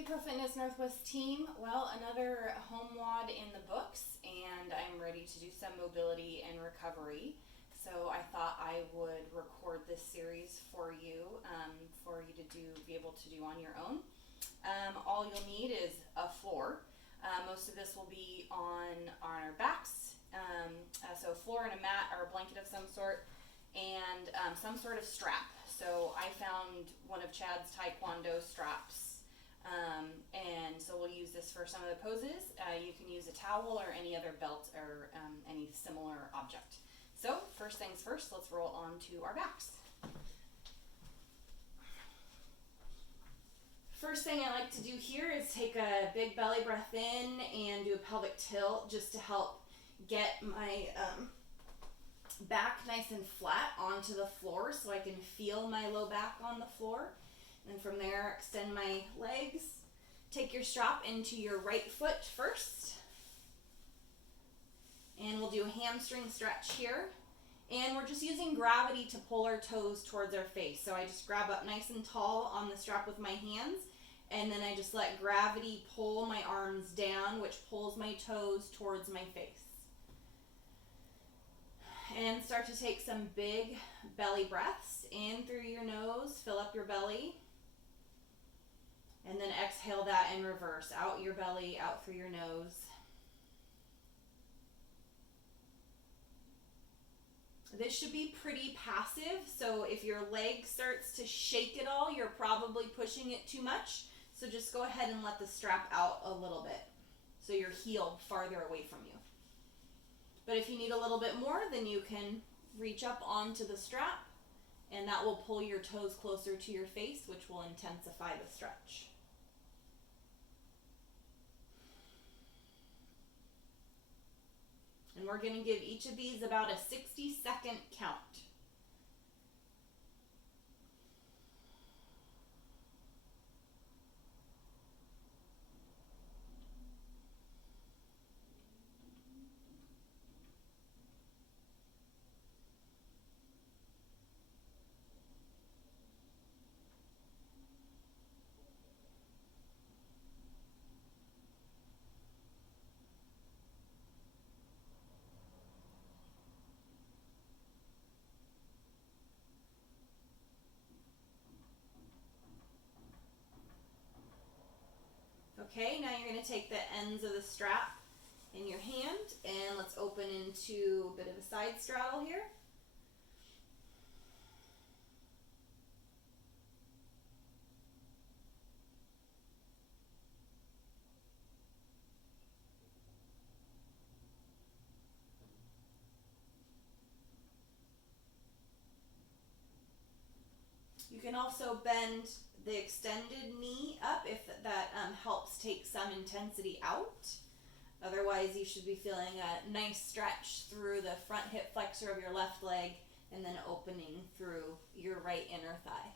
Rookie Pro Fitness Northwest team. Well, another home WOD in the books, and I'm ready to do some mobility and recovery. So I thought I would record this series for you to be able to do on your own. All you'll need is a floor. Most of this will be on our backs, so floor and a mat or a blanket of some sort, and some sort of strap. So I found one of Chad's Taekwondo straps. And so we'll use this for some of the poses. You can use a towel or any other belt or any similar object. So first things first, let's roll on to our backs. First thing I like to do here is take a big belly breath in and do a pelvic tilt just to help get my back nice and flat onto the floor so I can feel my low back on the floor. And from there, extend my legs. Take your strap into your right foot first. And we'll do a hamstring stretch here. And we're just using gravity to pull our toes towards our face. So I just grab up nice and tall on the strap with my hands. And then I just let gravity pull my arms down, which pulls my toes towards my face. And start to take some big belly breaths in through your nose. Fill up your belly. And then exhale that in reverse. Out your belly, out through your nose. This should be pretty passive. So if your leg starts to shake at all, you're probably pushing it too much. So just go ahead and let the strap out a little bit so you're heeled farther away from you. But if you need a little bit more, then you can reach up onto the strap, and that will pull your toes closer to your face, which will intensify the stretch. And we're going to give each of these about a 60-second count. Okay, now you're going to take the ends of the strap in your hand and let's open into a bit of a side straddle here. You can also bend the extended knee up if that helps take some intensity out. Otherwise, you should be feeling a nice stretch through the front hip flexor of your left leg and then opening through your right inner thigh.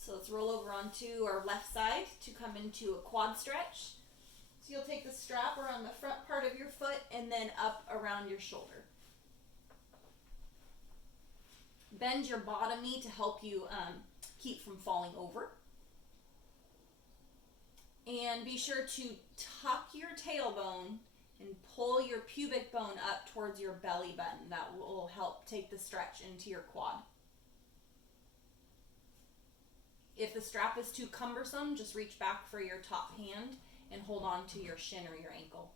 So let's roll over onto our left side to come into a quad stretch. So you'll take the strap around the front part of your foot and then up around your shoulder. Bend your bottom knee to help you keep from falling over. And be sure to tuck your tailbone and pull your pubic bone up towards your belly button. That will help take the stretch into your quad. If the strap is too cumbersome, just reach back for your top hand and hold on to your shin or your ankle.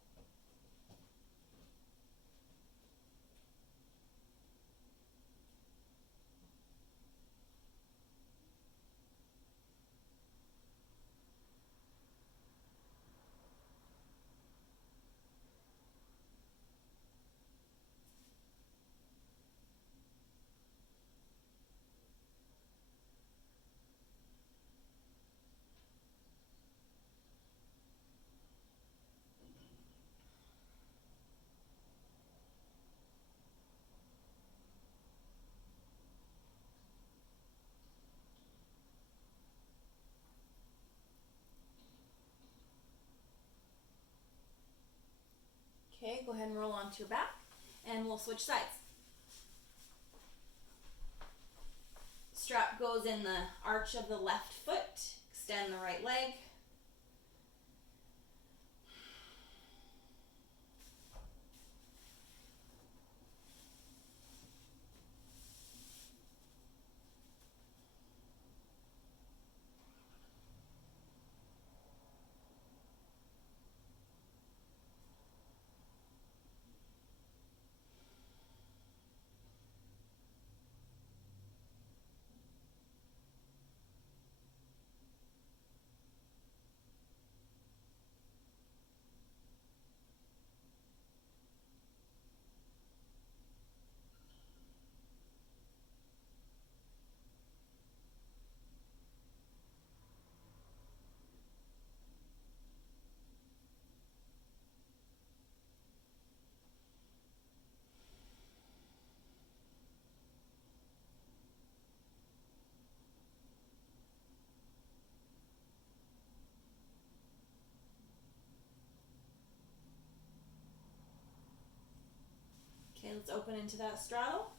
Okay, go ahead and roll onto your back, and we'll switch sides. Strap goes in the arch of the left foot. Extend the right leg. Okay, let's open into that straddle.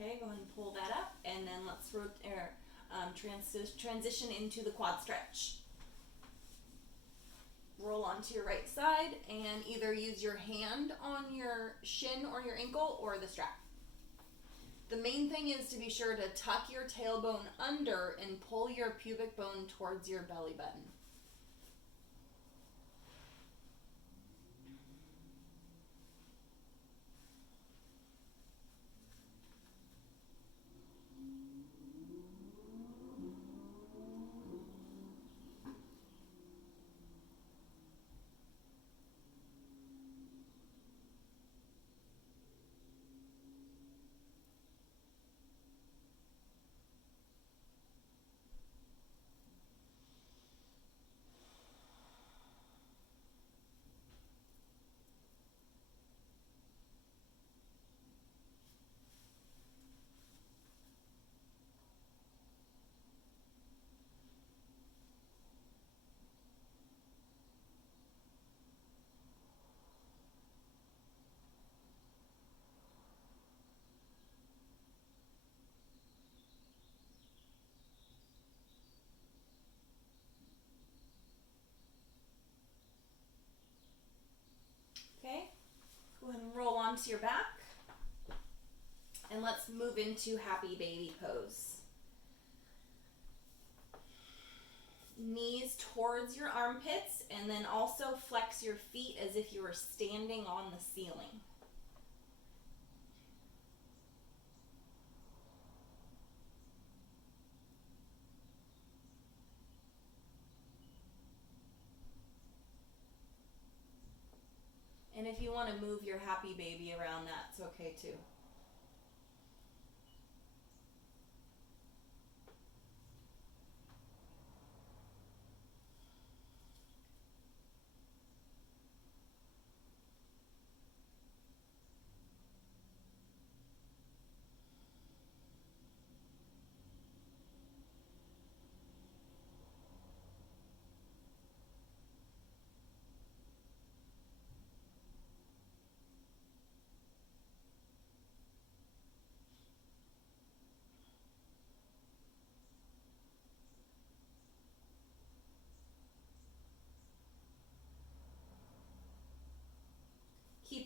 Okay, go ahead and pull that up, and then let's transition into the quad stretch. Roll onto your right side and either use your hand on your shin or your ankle or the strap. The main thing is to be sure to tuck your tailbone under and pull your pubic bone towards your belly button. Okay, go ahead and roll onto your back. And let's move into happy baby pose. Knees towards your armpits, and then also flex your feet as if you were standing on the ceiling. And if you want to move your happy baby around, that's okay too.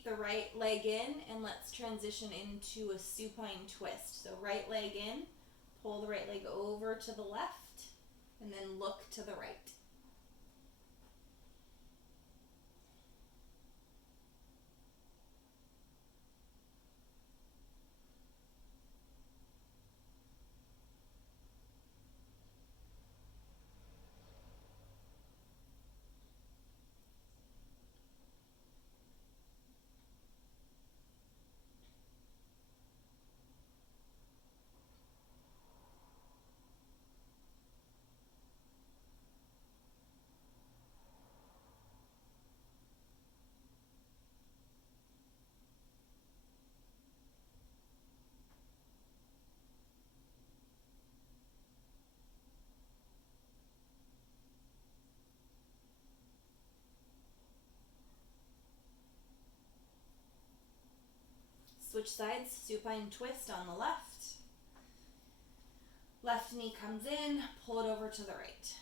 keep the right leg in, and let's transition into a supine twist. So right leg in, pull the right leg over to the left, and then look to the right. Switch sides, supine twist on the left. Left knee comes in, pull it over to the right.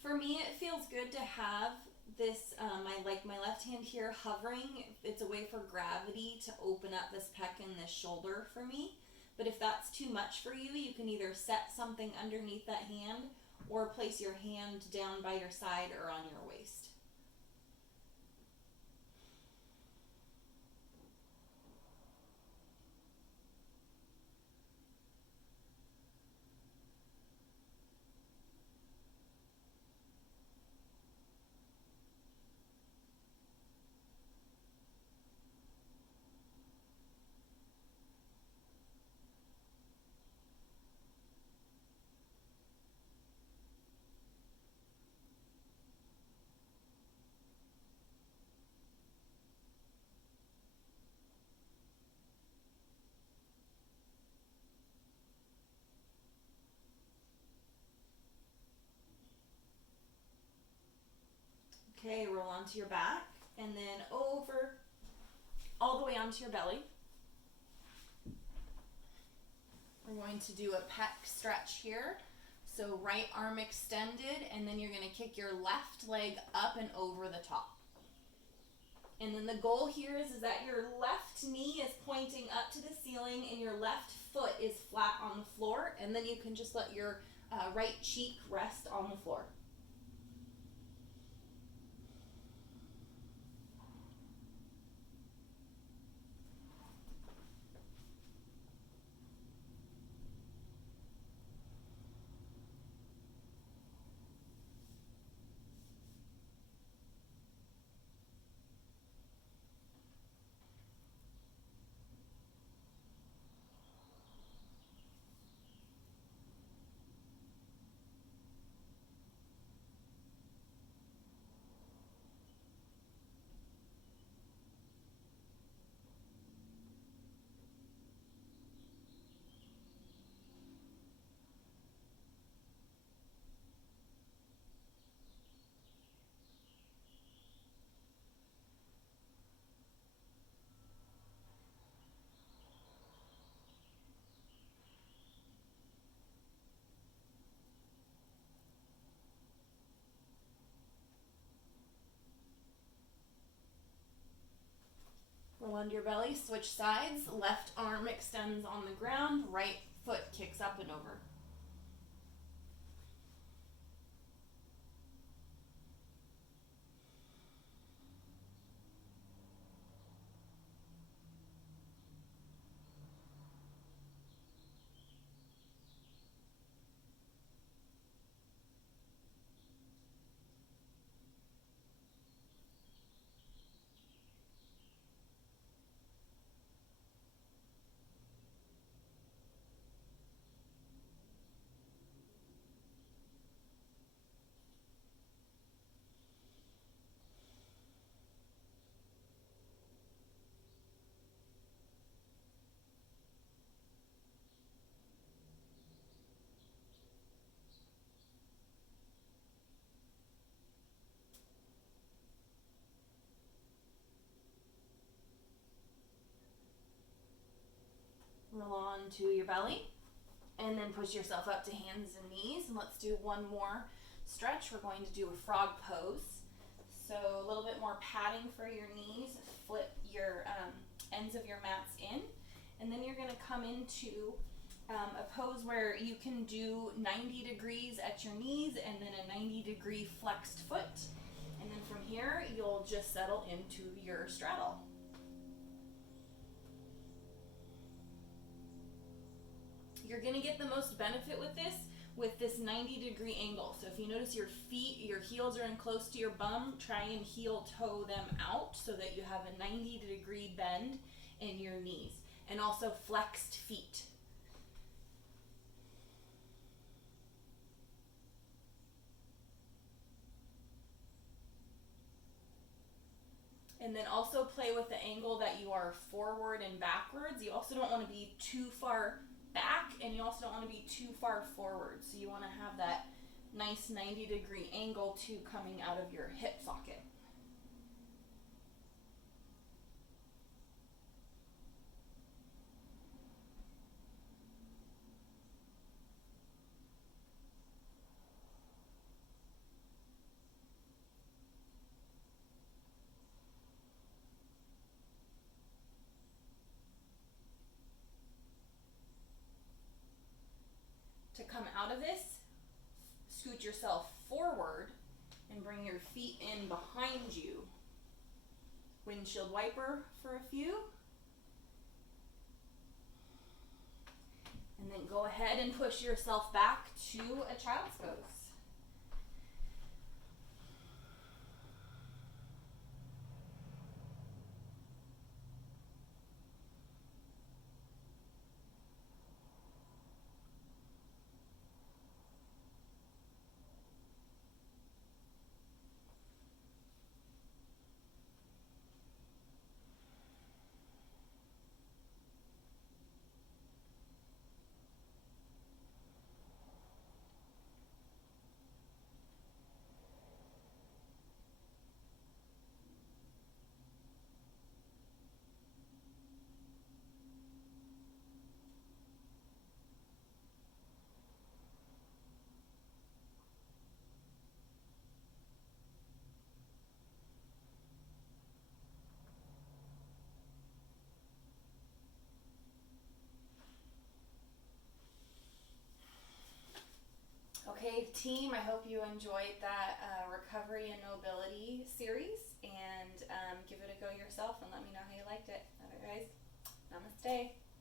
For me, it feels good to have this, my left hand here hovering. It's a way for gravity to open up this pec and this shoulder for me. But if that's too much for you, you can either set something underneath that hand or place your hand down by your side or on your waist. Okay, roll onto your back and then over all the way onto your belly. We're going to do a pec stretch here. So right arm extended, and then you're going to kick your left leg up and over the top. And then the goal here is that your left knee is pointing up to the ceiling and your left foot is flat on the floor, and then you can just let your right cheek rest on the floor. Roll onto your belly, switch sides, left arm extends on the ground, right foot kicks up and over. Roll on to your belly, and then push yourself up to hands and knees. And let's do one more stretch. We're going to do a frog pose. So a little bit more padding for your knees. Flip your ends of your mats in. And then you're going to come into a pose where you can do 90 degrees at your knees and then a 90-degree flexed foot. And then from here, you'll just settle into your straddle. You're going to get the most benefit with this 90-degree angle. So if you notice your feet, your heels are in close to your bum, try and heel toe them out so that you have a 90-degree bend in your knees. And also flexed feet. And then also play with the angle that you are forward and backwards. You also don't want to be too far back, and you also don't want to be too far forward. So you want to have that nice 90-degree angle too coming out of your hip socket. To come out of this, scoot yourself forward and bring your feet in behind you. Windshield wiper for a few. And then go ahead and push yourself back to a child's pose. Okay, team, I hope you enjoyed that recovery and mobility series, and give it a go yourself and let me know how you liked it. Otherwise, namaste.